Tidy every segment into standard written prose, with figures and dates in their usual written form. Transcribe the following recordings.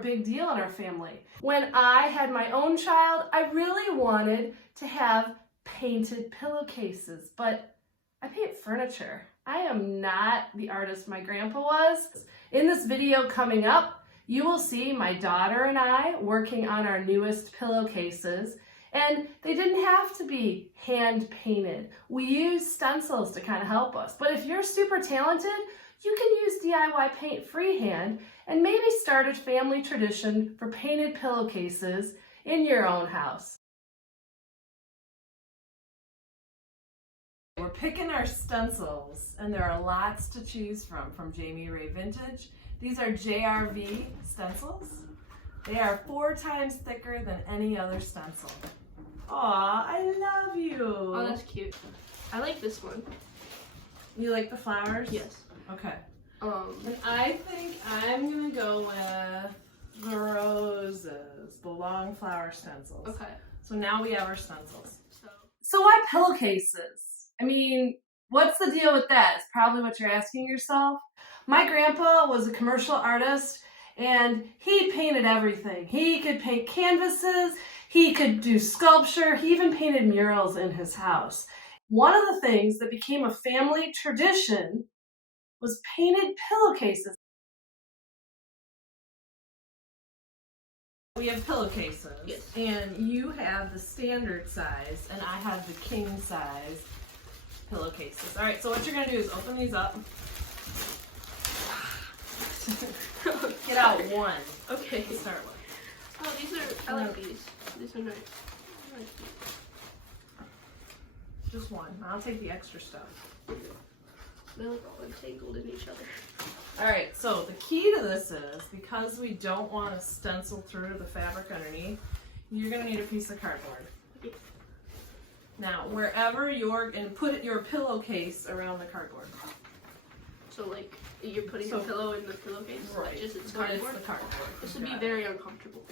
a big deal in our family. When I had my own child, I really wanted to have painted pillowcases, but I paint furniture. I am not the artist my grandpa was. In this video coming up, you will see my daughter and I working on our newest pillowcases, and they didn't have to be hand painted. We used stencils to kind of help us. But if you're super talented, you can use DIY paint freehand and maybe start a family tradition for painted pillowcases in your own house. We're picking our stencils, and there are lots to choose from Jamie Ray Vintage. These are JRV Stencils. They are 4 times thicker than any other stencil. Aw, I love you. Oh, that's cute. I like this one. You like the flowers? Yes. Okay. And I think I'm gonna go with the roses, the long flower stencils. Okay. So now we have our stencils. So why pillowcases? I mean, what's the deal with that? Is probably what you're asking yourself. My grandpa was a commercial artist, and he painted everything. He could paint canvases, he could do sculpture, he even painted murals in his house. One of the things that became a family tradition was painted pillowcases. We have pillowcases, yes, and you have the standard size, and I have the king size pillowcases. All right, so what you're gonna do is open these up. Get out one. Okay. To start with. Oh, these are, I like these. These are nice. I like these. Just one. I'll take the extra stuff. They look all entangled in each other. Alright, so the key to this is, because we don't want to stencil through the fabric underneath, you're going to need a piece of cardboard. Yeah. Now, wherever and put your pillowcase around the cardboard. So like, you're putting the pillow in the pillowcase? Right. Just it's But cardboard? it's the cardboard. This would be very uncomfortable.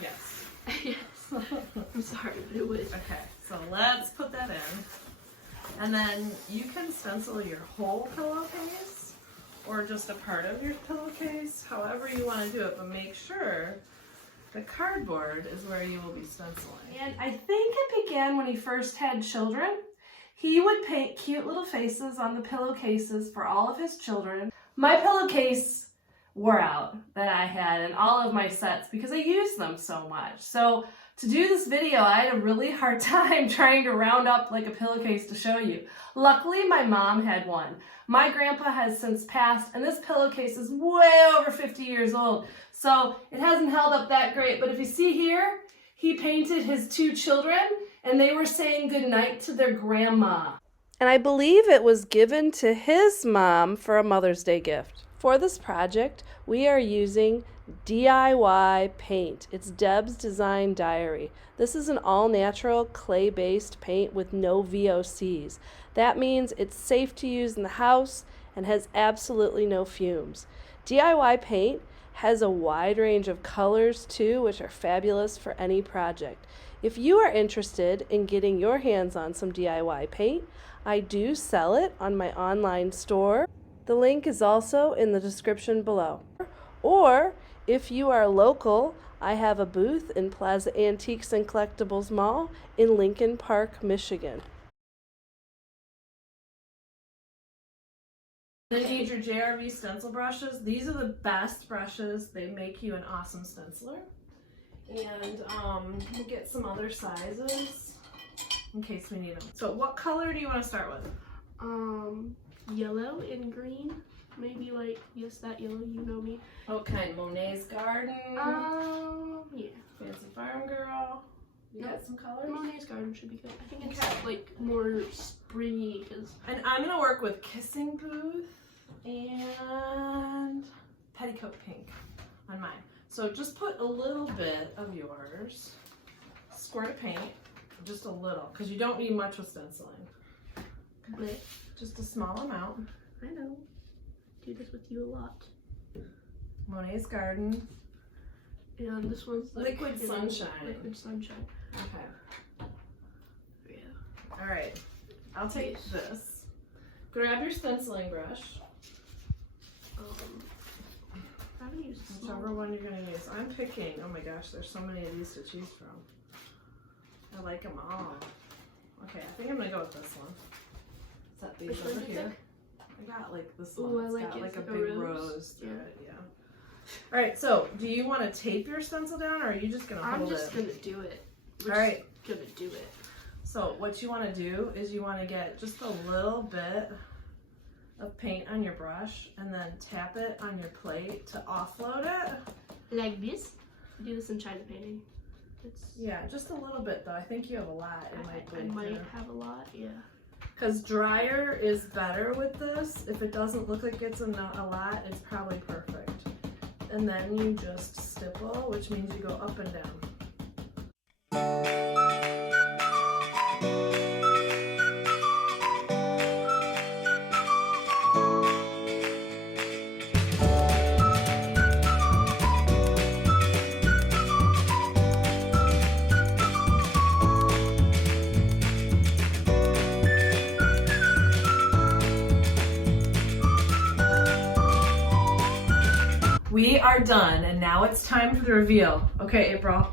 Yes. Yes. I'm sorry, but it would. Okay, so let's put that in. And then you can stencil your whole pillowcase or just a part of your pillowcase, however you want to do it, but make sure the cardboard is where you will be stenciling. And I think it began when he first had children. He would paint cute little faces on the pillowcases for all of his children. My pillowcase wore out that I had in all of my sets because I used them so much. So to do this video, I had a really hard time trying to round up like a pillowcase to show you. Luckily, my mom had one. My grandpa has since passed, and this pillowcase is way over 50 years old. So it hasn't held up that great, but if you see here, he painted his 2 children, and they were saying goodnight to their grandma. And I believe it was given to his mom for a Mother's Day gift. For this project, we are using DIY paint. It's Deb's Design Diary. This is an all-natural clay-based paint with no VOCs. That means it's safe to use in the house and has absolutely no fumes. DIY paint has a wide range of colors too, which are fabulous for any project. If you are interested in getting your hands on some DIY paint, I do sell it on my online store. The link is also in the description below. Or if you are local, I have a booth in Plaza Antiques and Collectibles Mall in Lincoln Park, Michigan. You need your JRV stencil brushes. These are the best brushes. They make you an awesome stenciler. And we'll get some other sizes in case we need them. So what color do you want to start with? Yellow and green. Maybe like, yes, that yellow, you know me. What kind? Monet's Garden? Yeah. Fancy Farm Girl? You got some colors? Monet's Garden should be good. I think it's like more springy. And I'm going to work with Kissing Booth and Petticoat Pink on mine. So just put a little bit of yours. Squirt of paint. Just a little, because you don't need much with stenciling. Okay. Just a small amount. I know. Do this with you a lot. Monet's Garden. And this one's like Liquid Sunshine. Liquid Sunshine. Okay. Yeah. All right. I'll take this. Grab your stenciling brush. I haven't used Whichever one you're gonna use. I'm picking, oh my gosh, there's so many of these to choose from. I like them all. Okay, I think I'm gonna go with this one. Set these over here. I got like this one. Ooh, I It's like got it. like a It's big like a rose rose. through it, yeah. Alright, so do you want to tape your stencil down or are you just gonna hold it? I'm just gonna do it. Alright. Gonna do it. So what you want to do is you want to get just a little bit of paint on your brush and then tap it on your plate to offload it. Like this? I do this in China painting. Yeah, just a little bit though. I think you have a lot. I might have a lot, yeah. Because drier is better with this. If it doesn't look like it's a lot, it's probably perfect. And then you just stipple, which means you go up and down. We are done, and now it's time for the reveal. Okay, April.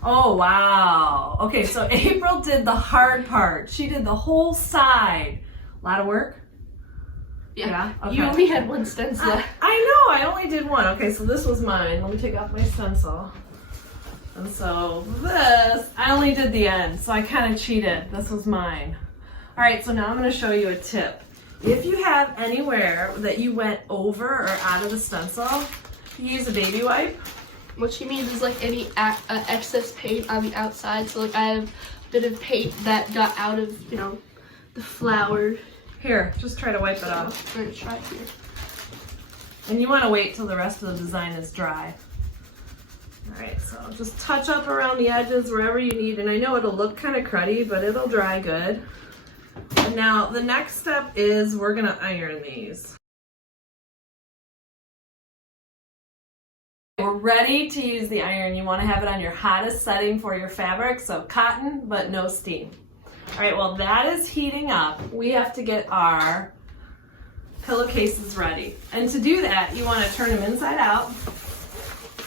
Oh, wow. Okay, so April did the hard part. She did the whole side. A lot of work? Yeah. Okay. You only had one stencil. I know, I only did one. Okay, so this was mine. Let me take off my stencil. And so this, I only did the end, so I kind of cheated. This was mine. All right, so now I'm gonna show you a tip. If you have anywhere that you went over or out of the stencil, you use a baby wipe. What she means is like any excess paint on the outside. So like I have a bit of paint that got out of, you know, the flower. Here, just try to wipe it off. I'm gonna try it here. And you want to wait till the rest of the design is dry. All right, so just touch up around the edges wherever you need. And I know it'll look kind of cruddy, but it'll dry good. And now the next step is we're gonna iron these. We're ready to use the iron. You want to have it on your hottest setting for your fabric, so cotton, but no steam. All right, well that is heating up. We have to get our pillowcases ready. And to do that, you want to turn them inside out.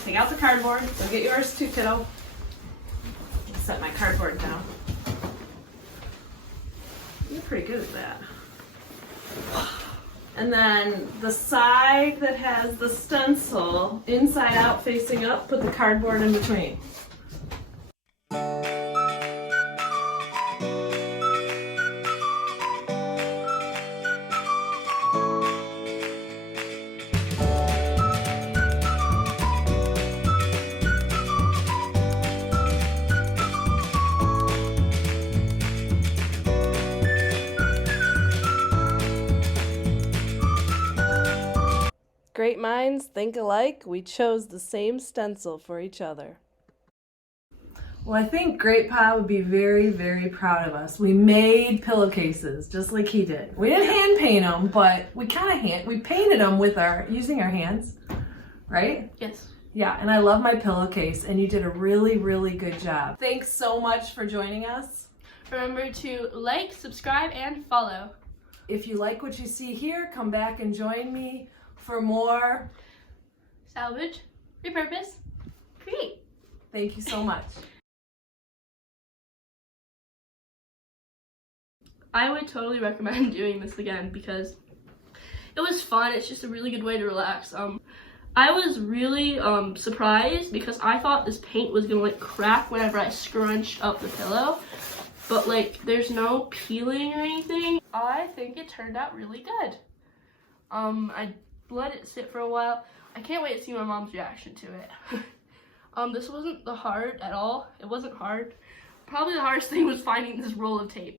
Take out the cardboard. Go get yours too, kiddo. Set my cardboard down. You're pretty good at that. And then the side that has the stencil inside out facing up, put the cardboard in between. Great minds think alike. We chose the same stencil for each other. Well, I think Great Pa would be very, very proud of us. We made pillowcases just like he did. We didn't hand paint them, but we we painted them with using our hands, right? Yes. Yeah, and I love my pillowcase, and you did a really, really good job. Thanks so much for joining us. Remember to like, subscribe, and follow. If you like what you see here, come back and join me for more Salvage, repurpose, create. Thank you so much. I would totally recommend doing this again because it was fun. It's just a really good way to relax. I was really surprised because I thought this paint was gonna like crack whenever I scrunched up the pillow, but like there's no peeling or anything. I think it turned out really good. I let it sit for a while. I can't wait to see my mom's reaction to it. This wasn't hard at all. It wasn't hard. Probably the hardest thing was finding this roll of tape.